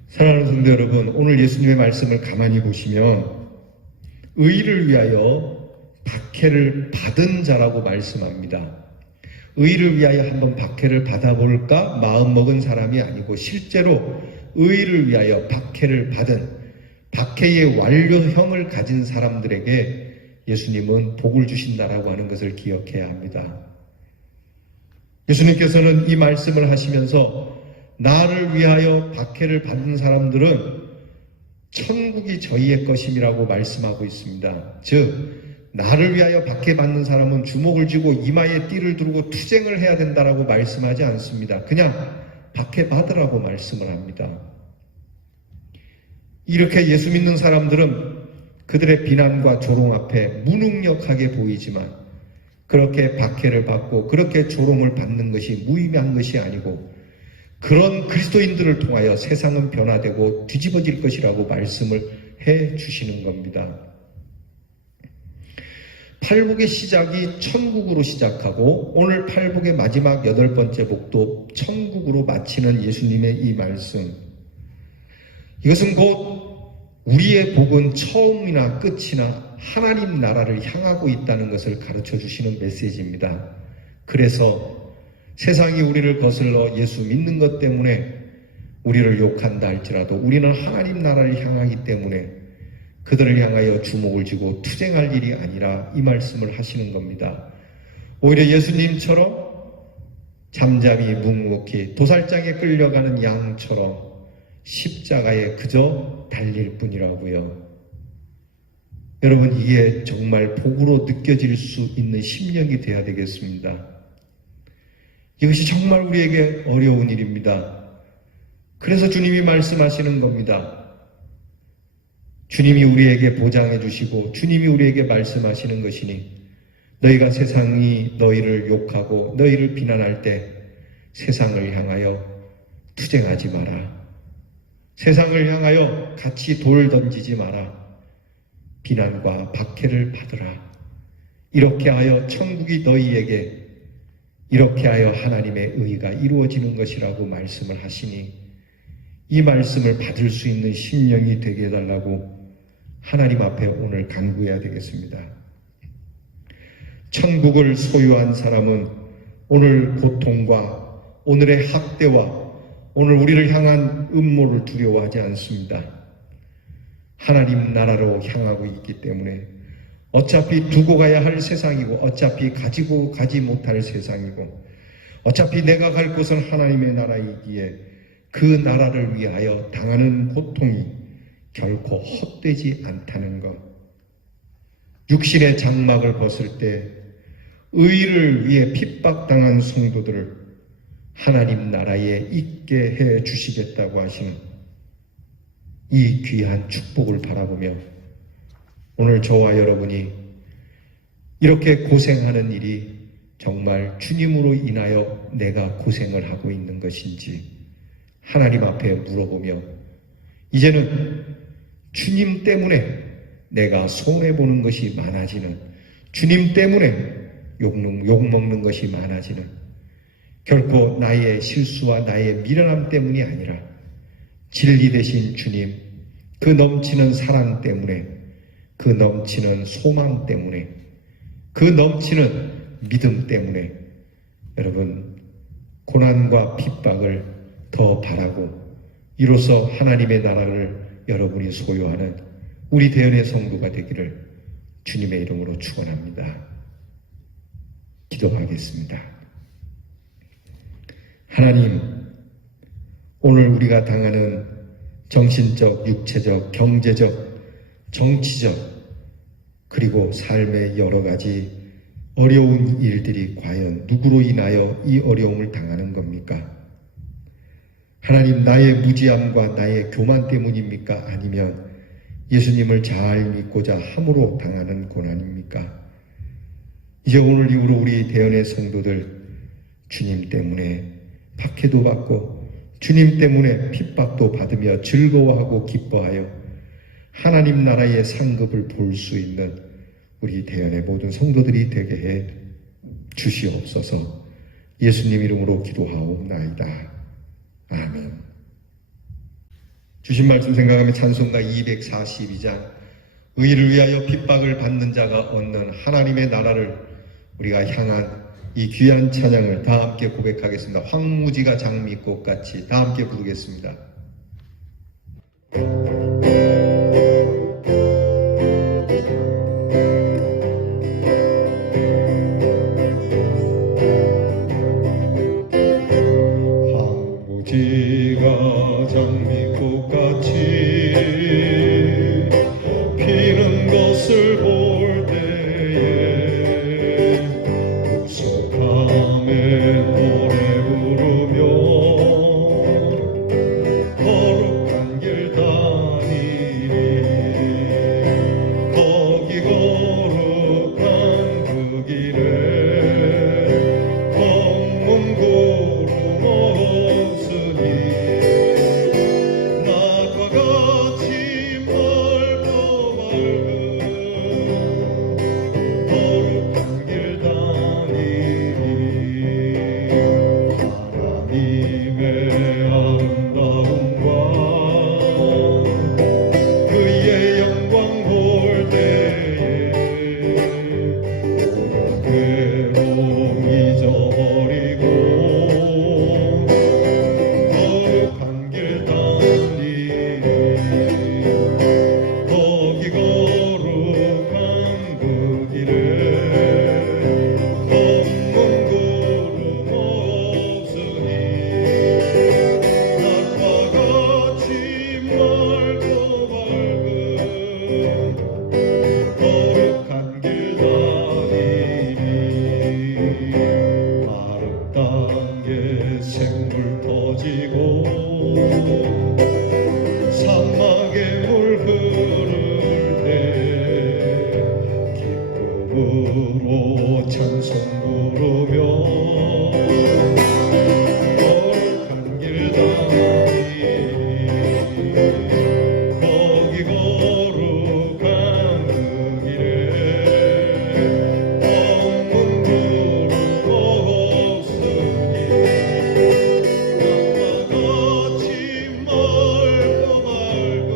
사랑하는 성도 여러분, 오늘 예수님의 말씀을 가만히 보시면 의를 위하여 박해를 받은 자라고 말씀합니다. 의를 위하여 한번 박해를 받아볼까 마음먹은 사람이 아니고 실제로 의를 위하여 박해를 받은, 박해의 완료형을 가진 사람들에게 예수님은 복을 주신다라고 하는 것을 기억해야 합니다. 예수님께서는 이 말씀을 하시면서 나를 위하여 박해를 받는 사람들은 천국이 저희의 것임이라고 말씀하고 있습니다. 즉 나를 위하여 박해받는 사람은 주먹을 쥐고 이마에 띠를 두르고 투쟁을 해야 된다라고 말씀하지 않습니다. 그냥 박해받으라고 말씀을 합니다. 이렇게 예수 믿는 사람들은 그들의 비난과 조롱 앞에 무능력하게 보이지만 그렇게 박해를 받고 그렇게 조롱을 받는 것이 무의미한 것이 아니고 그런 그리스도인들을 통하여 세상은 변화되고 뒤집어질 것이라고 말씀을 해 주시는 겁니다. 팔복의 시작이 천국으로 시작하고 오늘 팔복의 마지막 8번째 복도 천국으로 마치는 예수님의 이 말씀, 이것은 곧 우리의 복은 처음이나 끝이나 하나님 나라를 향하고 있다는 것을 가르쳐 주시는 메시지입니다. 그래서 세상이 우리를 거슬러 예수 믿는 것 때문에 우리를 욕한다 할지라도 우리는 하나님 나라를 향하기 때문에 그들을 향하여 주먹을 쥐고 투쟁할 일이 아니라 이 말씀을 하시는 겁니다. 오히려 예수님처럼 잠잠히 묵묵히 도살장에 끌려가는 양처럼 십자가에 그저 달릴 뿐이라고요. 여러분, 이게 정말 복으로 느껴질 수 있는 심령이 되어야 되겠습니다. 이것이 정말 우리에게 어려운 일입니다. 그래서 주님이 말씀하시는 겁니다. 주님이 우리에게 보장해 주시고 주님이 우리에게 말씀하시는 것이니 너희가 세상이 너희를 욕하고 너희를 비난할 때 세상을 향하여 투쟁하지 마라. 세상을 향하여 같이 돌 던지지 마라. 비난과 박해를 받으라. 이렇게 하여 천국이 너희에게, 이렇게 하여 하나님의 의가 이루어지는 것이라고 말씀을 하시니 이 말씀을 받을 수 있는 심령이 되게 해달라고 하나님 앞에 오늘 간구해야 되겠습니다. 천국을 소유한 사람은 오늘 고통과 오늘의 학대와 오늘 우리를 향한 음모를 두려워하지 않습니다. 하나님 나라로 향하고 있기 때문에 어차피 두고 가야 할 세상이고 어차피 가지고 가지 못할 세상이고 어차피 내가 갈 곳은 하나님의 나라이기에 그 나라를 위하여 당하는 고통이 결코 헛되지 않다는 것. 육신의 장막을 벗을 때 의를 위해 핍박당한 성도들을 하나님 나라에 있게 해 주시겠다고 하시는 이 귀한 축복을 바라보며 오늘 저와 여러분이 이렇게 고생하는 일이 정말 주님으로 인하여 내가 고생을 하고 있는 것인지 하나님 앞에 물어보며 이제는 주님 때문에 내가 손해보는 것이 많아지는, 주님 때문에 욕먹는 것이 많아지는, 결코 나의 실수와 나의 미련함 때문이 아니라 진리 되신 주님, 그 넘치는 사랑 때문에, 그 넘치는 소망 때문에, 그 넘치는 믿음 때문에 여러분 고난과 핍박을 더 바라고 이로써 하나님의 나라를 여러분이 소유하는 우리 대연의 성도가 되기를 주님의 이름으로 축원합니다. 기도하겠습니다. 하나님, 오늘 우리가 당하는 정신적, 육체적, 경제적, 정치적 그리고 삶의 여러 가지 어려운 일들이 과연 누구로 인하여 이 어려움을 당하는 겁니까? 하나님, 나의 무지함과 나의 교만 때문입니까? 아니면 예수님을 잘 믿고자 함으로 당하는 고난입니까? 이제 오늘 이후로 우리 대연의 성도들 주님 때문에 박해도 받고 주님 때문에 핍박도 받으며 즐거워하고 기뻐하여 하나님 나라의 상급을 볼 수 있는 우리 대안의 모든 성도들이 되게 해 주시옵소서. 예수님 이름으로 기도하옵나이다. 아멘. 주신 말씀 생각하면 찬송가 242장 의를 위하여 핍박을 받는 자가 얻는 하나님의 나라를 우리가 향한 이 귀한 찬양을 다 함께 고백하겠습니다. 황무지가 장미꽃같이 다 함께 부르겠습니다. 황무지가 장미꽃같이 피는 것을 볼 때에 우석함에 노래 부르며 거룩한 길 다니리. 거기 거룩한 그 길에 검은 구름 없으니 낮과 같이 맑고 밝은 거룩한 길 다니리. 하나님의 아름다움과 그의 영광 볼 때에 오늘 괴로움 잊어버리고 거룩한 길 다니리. 거기 거룩한 그 길에 검은 구름 없으니 낮과 같이 맑고 밝은 거룩한 길 다니리. 아름다운 게 샘물 터지고 사막에 물 흐를 때 기쁨으로 찬송 부르며 거룩한 길 다니리. 거기 거룩한 그 길에 검은 구름 없으니 낮과 같이 맑고 밝은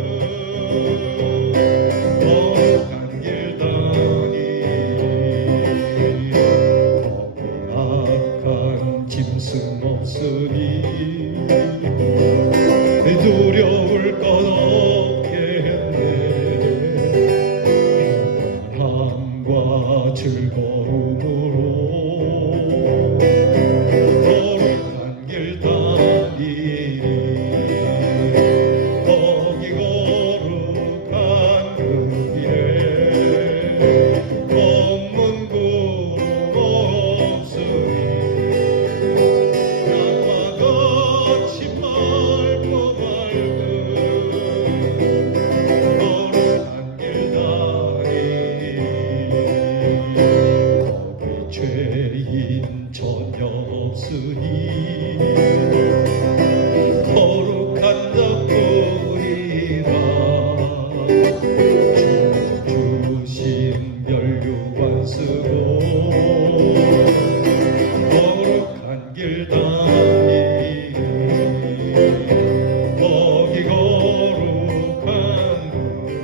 거룩한 길 다니리. 거기 악한 짐승 없으니 두려울 것 없겠네. 평안함과 즐거움으로 거룩한 길 다니리. 거기 거룩한 그 길에 검은 구름 없으니 낮과 같이 맑고 밝은 거룩한 길 다니리. 거기 죄인 전혀 없으니 거룩한 자뿐이라. 주 주신 면류관 쓰고 거룩한 길 다니리. 거기 거룩한 그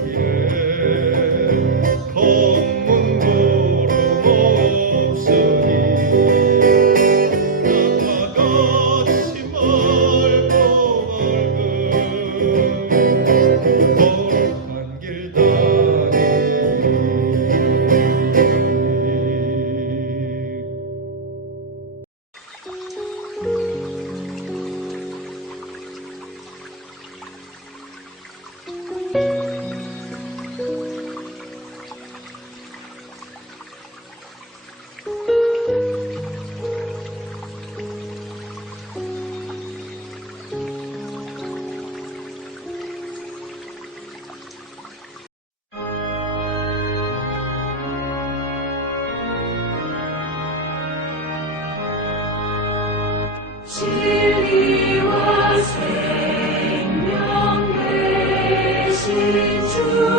길에 검은 구름 없으니 낮과 같이 맑고 밝은 거룩한 길 다니리. 진리와 생명 되신 주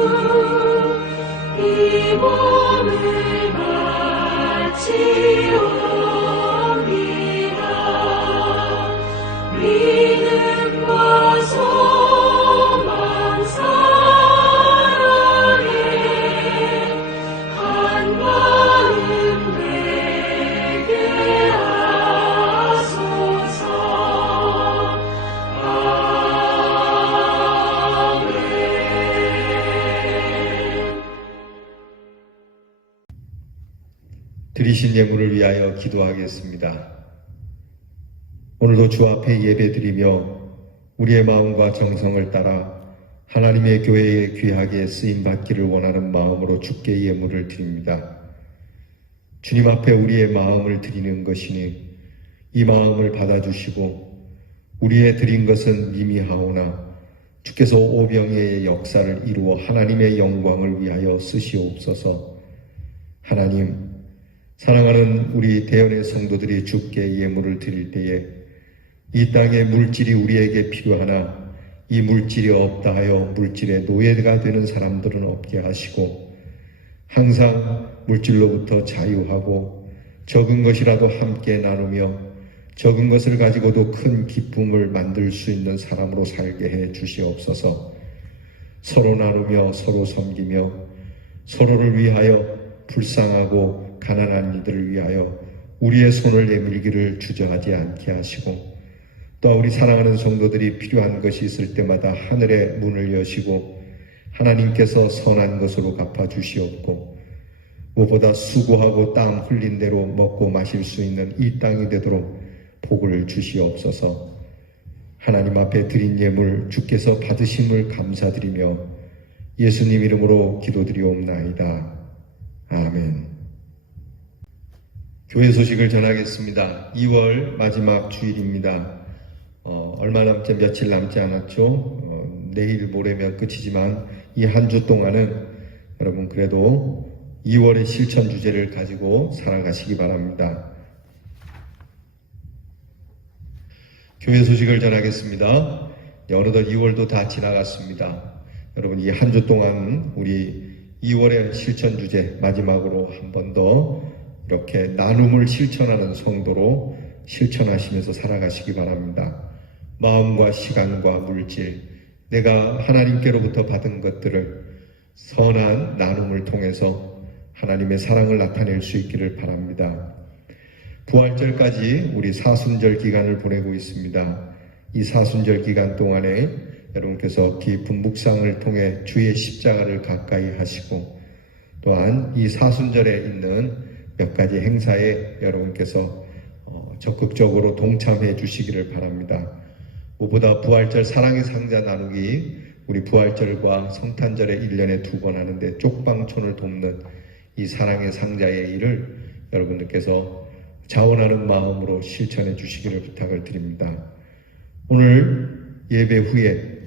드리신 예물을 위하여 기도하겠습니다. 오늘도 주 앞에 예배드리며 우리의 마음과 정성을 따라 하나님의 교회에 귀하게 쓰임받기를 원하는 마음으로 주께 예물을 드립니다. 주님 앞에 우리의 마음을 드리는 것이니 이 마음을 받아주시고 우리의 드린 것은 미미하오나 주께서 오병이의 역사를 이루어 하나님의 영광을 위하여 쓰시옵소서. 하나님, 사랑하는 우리 대연의 성도들이 주께 예물을 드릴 때에 이 땅에 물질이 우리에게 필요하나 이 물질이 없다 하여 물질의 노예가 되는 사람들은 없게 하시고 항상 물질로부터 자유하고 적은 것이라도 함께 나누며 적은 것을 가지고도 큰 기쁨을 만들 수 있는 사람으로 살게 해 주시옵소서. 서로 나누며 서로 섬기며 서로를 위하여 불쌍하고 가난한 이들을 위하여 우리의 손을 내밀기를 주저하지 않게 하시고 또 우리 사랑하는 성도들이 필요한 것이 있을 때마다 하늘의 문을 여시고 하나님께서 선한 것으로 갚아주시옵고 무엇보다 수고하고 땀 흘린 대로 먹고 마실 수 있는 이 땅이 되도록 복을 주시옵소서. 하나님 앞에 드린 예물 주께서 받으심을 감사드리며 예수님 이름으로 기도드리옵나이다. 아멘. 교회 소식을 전하겠습니다. 2월 마지막 주일입니다. 얼마 남지 며칠 남지 않았죠. 내일 모레면 끝이지만 이 한 주 동안은 여러분 그래도 2월의 실천 주제를 가지고 살아가시기 바랍니다. 교회 소식을 전하겠습니다. 어느덧 2월도 다 지나갔습니다. 여러분 이 한 주 동안 우리 2월의 실천 주제 마지막으로 한 번 더 이렇게 나눔을 실천하는 성도로 실천하시면서 살아가시기 바랍니다. 마음과 시간과 물질, 내가 하나님께로부터 받은 것들을 선한 나눔을 통해서 하나님의 사랑을 나타낼 수 있기를 바랍니다. 부활절까지 우리 사순절 기간을 보내고 있습니다. 이 사순절 기간 동안에 여러분께서 깊은 묵상을 통해 주의 십자가를 가까이 하시고 또한 이 사순절에 있는 몇 가지 행사에 여러분께서 적극적으로 동참해 주시기를 바랍니다. 무엇보다 부활절 사랑의 상자 나누기 우리 부활절과 성탄절에 1년에 2번 하는데 쪽방촌을 돕는 이 사랑의 상자의 일을 여러분들께서 자원하는 마음으로 실천해 주시기를 부탁을 드립니다. 오늘 예배 후에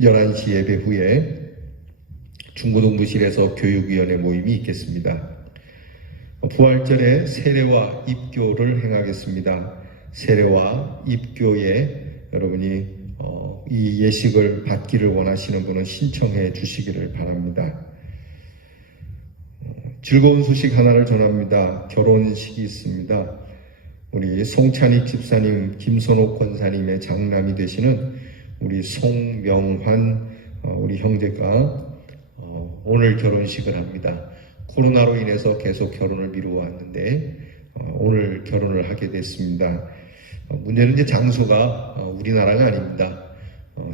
11시 예배 후에 중고등부실에서 교육위원회 모임이 있겠습니다. 부활절에 세례와 입교를 행하겠습니다. 세례와 입교에 여러분이 이 예식을 받기를 원하시는 분은 신청해 주시기를 바랍니다. 즐거운 소식 하나를 전합니다. 결혼식이 있습니다. 우리 송찬익 집사님, 김선옥 권사님의 장남이 되시는 우리 송명환 우리 형제가 오늘 결혼식을 합니다. 코로나로 인해서 계속 결혼을 미루어왔는데 오늘 결혼을 하게 됐습니다. 문제는 이제 장소가 우리나라가 아닙니다.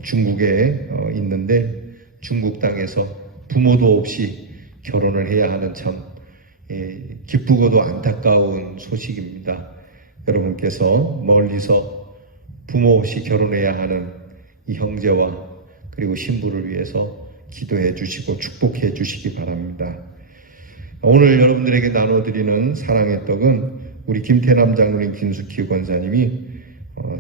중국에 있는데 중국 땅에서 부모도 없이 결혼을 해야 하는 참 기쁘고도 안타까운 소식입니다. 여러분께서 멀리서 부모 없이 결혼해야 하는 이 형제와 그리고 신부를 위해서 기도해 주시고 축복해 주시기 바랍니다. 오늘 여러분들에게 나눠드리는 사랑의 떡은 우리 김태남 장로님, 김숙희 권사님이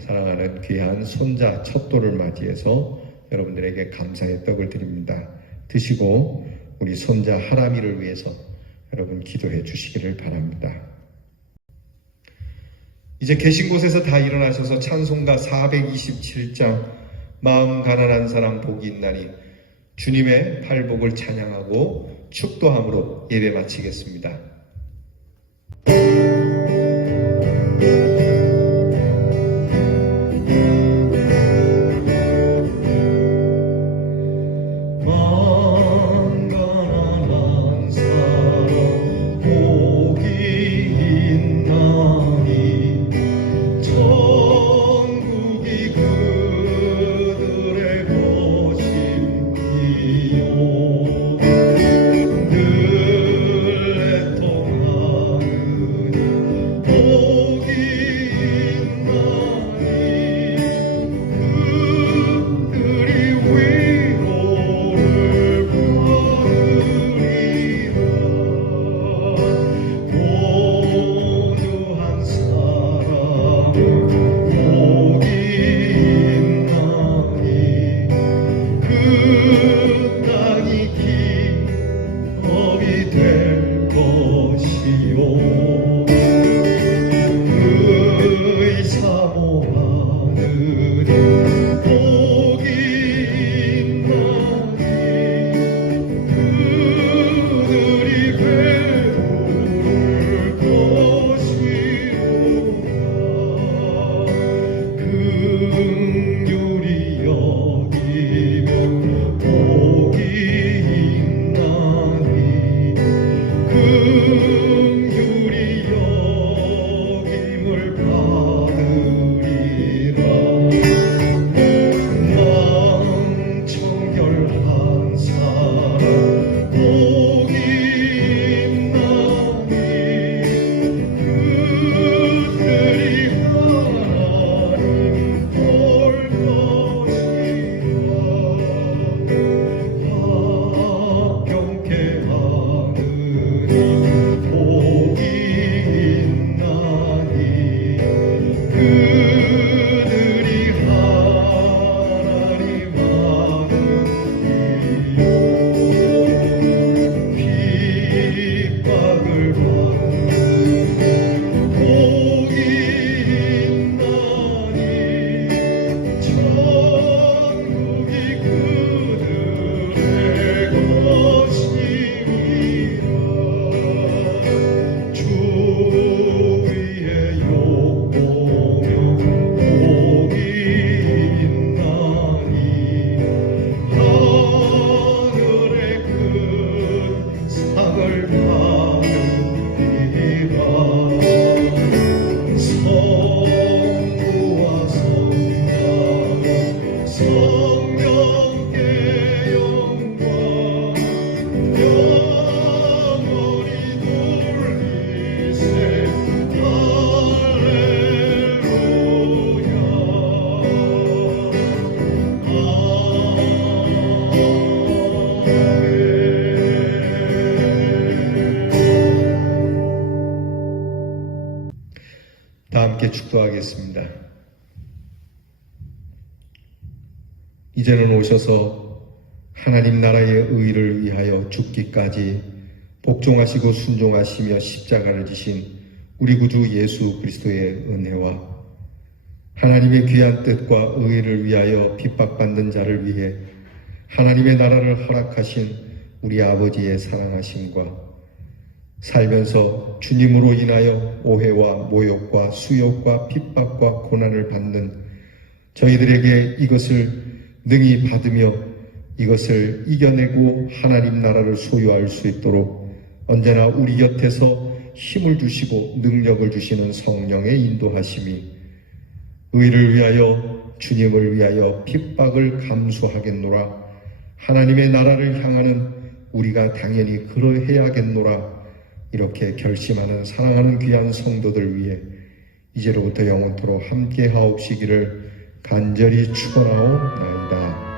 사랑하는 귀한 손자 첫돌을 맞이해서 여러분들에게 감사의 떡을 드립니다. 드시고 우리 손자 하람이를 위해서 여러분 기도해 주시기를 바랍니다. 이제 계신 곳에서 다 일어나셔서 찬송가 427장 마음 가난한 사람 복이 있나니 주님의 팔복을 찬양하고 축도함으로 예배 마치겠습니다. 늘 애통하는 기도하겠습니다. 이제는 오셔서 하나님 나라의 의를 위하여 죽기까지 복종하시고 순종하시며 십자가를 지신 우리 구주 예수 그리스도의 은혜와 하나님의 귀한 뜻과 의를 위하여 핍박받는 자를 위해 하나님의 나라를 허락하신 우리 아버지의 사랑하심과 살면서 주님으로 인하여 오해와 모욕과 수욕과 핍박과 고난을 받는 저희들에게 이것을 능히 받으며 이것을 이겨내고 하나님 나라를 소유할 수 있도록 언제나 우리 곁에서 힘을 주시고 능력을 주시는 성령의 인도하심이 의를 위하여 주님을 위하여 핍박을 감수하겠노라. 하나님의 나라를 향하는 우리가 당연히 그러해야겠노라. 이렇게 결심하는 사랑하는 귀한 성도들 위해 이제로부터 영원토록 함께 하옵시기를 간절히 축원하옵나이다.